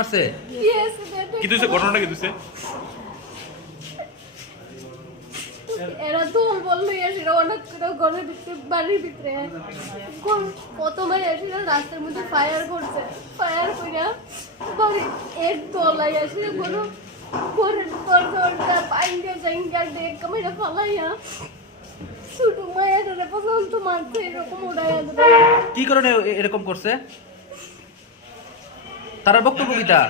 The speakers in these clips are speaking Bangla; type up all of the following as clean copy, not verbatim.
মারছে? কি দিছে ঘটনাটা কি দিছে? এরা তো বললো এসে অনেক ঘরের ভিতরে বাড়ির ভিতরে প্রথমে এসে রাস্তার মধ্যে ফায়ার করছে, ফায়ার করে বাড়ি এর তলায় এসে কোনো ঘরের দরজা পাইঙ্গা জাইঙ্গা ডেক কামাইরা ফালাইয়া ছোট মায়েরা পর্যন্ত মারছে, এরকম উড়াইয়া দেবে। কি কারণে এরকম করছে? তার বক্তব্য কিটা?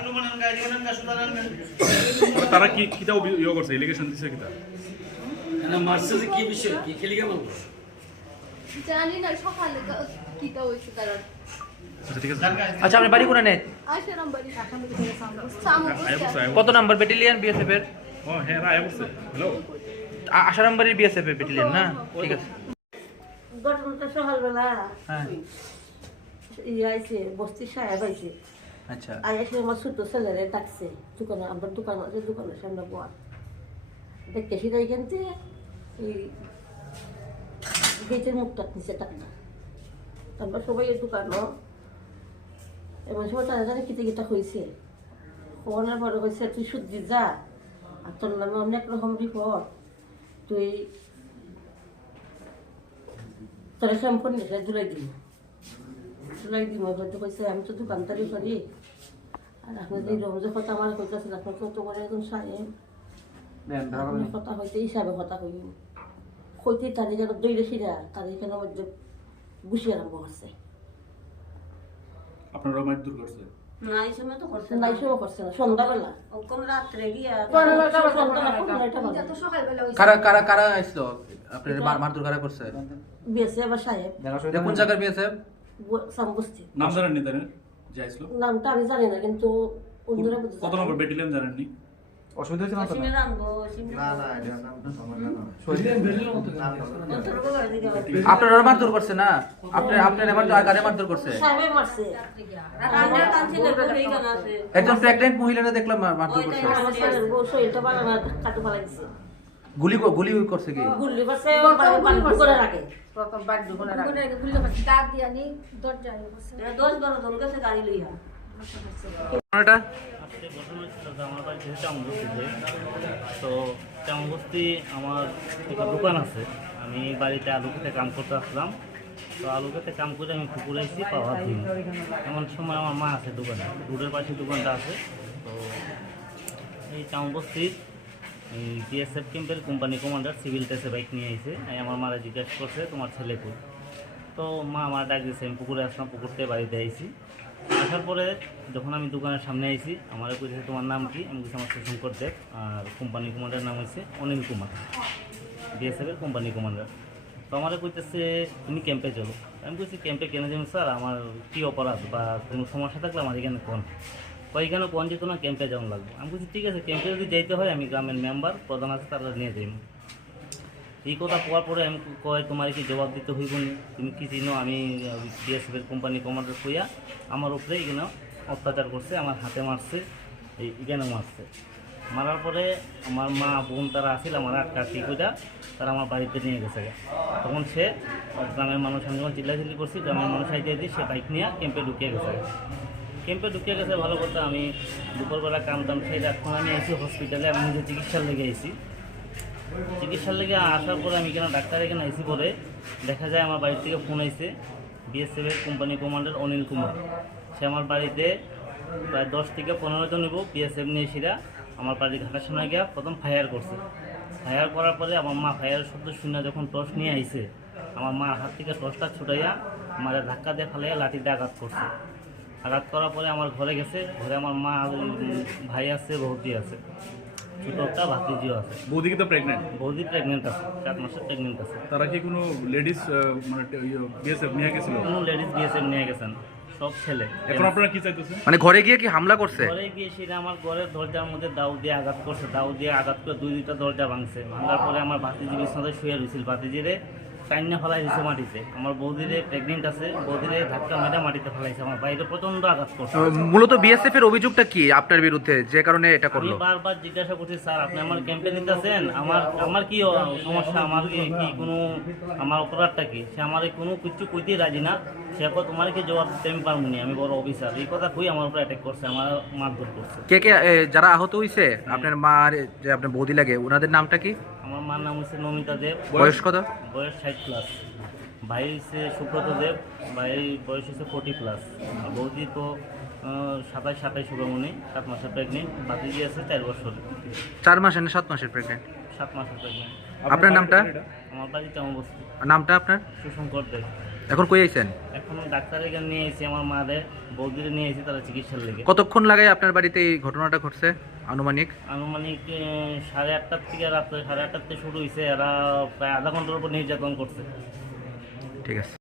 তারা কি কিটা ইয়ে করছে, এলিগেশন দিছে কিটা? না মারছে যে কি বিষয় কি খেলি কেমন? জানি না সকালে কিটা হয়েছে তারা। আচ্ছা ঠিক আছে। আচ্ছা আপনি বাড়ি কোনে? আসে নাম্বারই কত নাম্বার ব্যাটালিয়ন বিএসএফ এর? ও হ্যাঁ রায় বলছে। হ্যালো, 8 নম্বরের বিএসএফ এর ব্যাটালিয়ন না? ঠিক আছে। ঘটনাটা সকালবেলা হ্যাঁ আইছে বস্তি সাহেব আইছে, আচ্ছা আইসে আমার ছোট ছেলেরে ডাকছে দোকানে, আমার দোকান আছে, দোকানের সামনে বয়া দেখতে সেটা এখান থেকে এই গেটের মুখটা নিচে টাকা আমরা সবাই এই দোকানও এমন সময় তারা জানে কিতে কিটা হয়েছে। হওয়ার পরে হয়েছে তুই শুদ্ধি যা, আর তোর নামে অনেক রকম বিপদ, তুই তোরা শ্যাম্পুর নেশা জুলাই দিম হয়তো কইছে আমি তো দোকানদারি করি, আর আপনার যে রোজ কথা আমার কইতেছেন আপনার কত বড় একজন সাহেব কথা হইতে হিসাবে কথা কই হইতে তাদের যেন দৈরে সিরা তাদের এখানে মধ্যে গুছি আরম্ভ করছে। আপনারা মারধর করছে? নাই সময় করছে না, সন্ধ্যাবেলা রাত্রে গিয়া কারা কারা কারা আইছিল আপনার মারধর কারা করছে? বিএসএফ বা সাহেব কোন জায়গার বিএসএফ? সামবস্তি। নাম জানেননি তাদের যে আইছিল? নামটা আমি জানি না, কিন্তু অন্যরা কত নম্বর ব্যাটালিয়ন জানেননি? অসুবিধা হচ্ছে না তো? আপনারা মারধর করছে না? আপনার কারে মারধর করছে? সাহেব মারছে, একজন প্রেগন্যান্ট মহিলারা দেখলাম মারধর করছে। আমার ছেলের বউ শরীরটা ভালো না, কাটু ফেলা দিছে, গুলি করছে কি? গুল্লি পাশে করে রাখে প্রথম বার দুগুণের আগে ডাক দিয়া নি দরজা 10-12 জন গেছে গাড়ি লইয়া। এটা আজকে ঘটনা হয়েছিল যে আমার বাড়ি থেকে চামবস্তিতে, তো চামবস্তি আমার একটা দোকান আছে, আমি বাড়িতে আলু খেতে কাম করতে আসলাম, তো আলু খেতে কাম করে আমি পুকুরে এসেছি পাওয়ার দিন, এমন সময় আমার মা আছে দোকানে, রোডের পাশে দোকানটা আছে। তো এই চামবস্তির বিএসএফ ক্যাম্পের কোম্পানি কমান্ডার সিভিল ড্রেসে বাইক নিয়ে এসে আমার মারা জিজ্ঞাসা করছে তোমার ছেলে কই, তো মা আমার ডাক দিয়েছে, আমি পুকুরে আসলাম, পুকুর থেকে বাড়িতে আইছি। আসার পরে যখন আমি দোকানের সামনে আইছি আমার কইছে তোমার নাম কি, আমি বলছি আমার শঙ্কর দেব, আর কোম্পানি কমান্ডার নাম হচ্ছে অনিল কুমার, বিএসএফের কোম্পানি কমান্ডার। তো আমার কইতেছে তুমি ক্যাম্পে চলো, আমি বলছি ক্যাম্পে কেন যাবেন স্যার, আমার কী অপরাধ বা কোনো সমস্যা থাকলে আমার এখানে কোন এখানে কোন যেত না, ক্যাম্পে যেমন লাগবে। আমি বলছি ঠিক আছে, ক্যাম্পে যদি যাইতে হয় আমি গ্রামের মেম্বার প্রধান আছে তারা নিয়ে যাইব। এই কথা কোয়ার পরে আমি কয় তোমার কি জবাব দিতে হইব নি, তুমি কি চিনো আমি বিএসএফের কোম্পানি কমান্ডার কইয়া আমার উপরে এখানে অত্যাচার করছে, আমার হাতে মারছে, এখানে মারছে। মারার পরে আমার মা বোন তারা আসছিল আমার কাটি কইটা তারা আমার বাড়িতে নিয়ে গেছে। তখন সে গ্রামের মানুষ, আমি যখন চিল্লাচিল্লি করছি গ্রামের মানুষ আইতে দিয়ে সে বাইক নিয়ে ক্যাম্পে ঢুকিয়ে গেছে। ক্যাম্পে ঢুকিয়ে গেছে ভালো কথা, আমি দুপুরবেলা কাম টাম সেই এখন আমি আইসি হসপিটালে, আমি নিজে চিকিৎসার লেগে আইসি। চিকিৎসার লেগে আসার পরে আমি কেন ডাক্তার এখানে আইসি পরে দেখা যায় আমার বাড়ির থেকে ফোন আইছে বিএসএফের কোম্পানি কমান্ডার অনিল কুমার, সে আমার বাড়িতে প্রায় 10 থেকে 15 জন নেব বিএসএফ নিয়ে এসেরা আমার বাড়ির ঘাটার সামনে গিয়া প্রথম ফায়ার করছে। ফায়ার করার পরে আমার মা ফায়ার শব্দ শুনে যখন টর্চ নিয়ে আইছে আমার মা হাত থেকে টর্চটা ছুটাইয়া আমার ধাক্কা দিয়ে ফালাইয়া লাঠি দিয়ে আঘাত করছে। আঘাত করার পরে আমার ঘরে গেছে, ঘরে আমার মা ভাই আছে, বৌদি আছে, ছোটো একটা ভাতিজিও আছে। বৌদি কি তো প্রেগনেন্ট? বৌদি প্রেগনেন্ট আছে, 7 মাসের প্রেগনেন্ট আছে। তারা কি কোনো লেডিস মানে বিএসএফ নিয়ে গেছিল? কোনো লেডিস বিএসএফ নিয়ে গেছেন, সব ছেলে। এখন আপনারা কি চাইতেছেন? মানে ঘরে গিয়ে কি হামলা করছে? ঘরে গিয়ে সেটা আমার ঘরের দরজার মধ্যে দাউ দিয়ে আঘাত করছে, দাউ দিয়ে আঘাত করে 2-2টা দরজা ভাঙছে। ভাঙার পরে আমার ভাতিজি বিছনাতে শুয়ে রয়েছিল, ভাতিজিরে টাইনা ফেলাই দিছে মাটিতে। আমার বৌদিরে প্রেগনেন্ট আছে, বৌদিরে ধাক্কা মেরে মাটিতে ফেলাইছে। আমার বাইরে প্রচন্ড আঘাত করছে। মূলত বিএসএফ এর অভিযোগটা কি আপনার বিরুদ্ধে, যে কারণে এটা আমি করলো? বারবার জিজ্ঞাসা করছি, স্যার আপনি আমার ক্যাম্পে নিতেছেন, আমার কি সমস্যা, আমার কি কোনো আমার অপরাধটা কি? সে আমার কোনো কিছু কইতেই রাজি না। সে কো তোমার কি জবাব দিতে আমি পারবো না, আমি বড় অফিসার। এই কথা কই আমার উপর অ্যাটাক করছে, আমার মারধর করছে। কে কে যারা আহত হইছে আপনার মা আর যে আপনার বৌদি লাগে, ওনাদের নামটা কি? আমার মার নাম হচ্ছে নমিতা দেব, বয়স কত? বয়স 60+। ভাই হচ্ছে সুব্রত দেব, ভাই বয়স হচ্ছে 40+। আর বৌদি তো 27 শুভমণি, 7 মাসের প্রেগনেন্ট। বাতিজি আছে 4 বছর, 4 মাসের না 7 মাসের প্রেগনেন্ট? 7 মাসের প্রেগনেন্ট। আপনার নামটা? আমার বাড়ি চামবস্তি। নামটা আপনার? সুশঙ্কর দেব। এখন কই আইছেন? এখন ডাক্তারের এখানে নিয়ে এসেছি, আমার মাদের বৌদিরে নিয়ে এসেছি তারা চিকিৎসার লেগে। কতক্ষণ লাগে আপনার বাড়িতে এই ঘটনাটা ঘটছে আনুমানিক? আনুমানিক 8:30 থেকে, রাত্রে 8:30 থেকে শুরু হয়েছে। এরা প্রায় আধা ঘন্টার উপর নির্যাতন করছে। ঠিক আছে।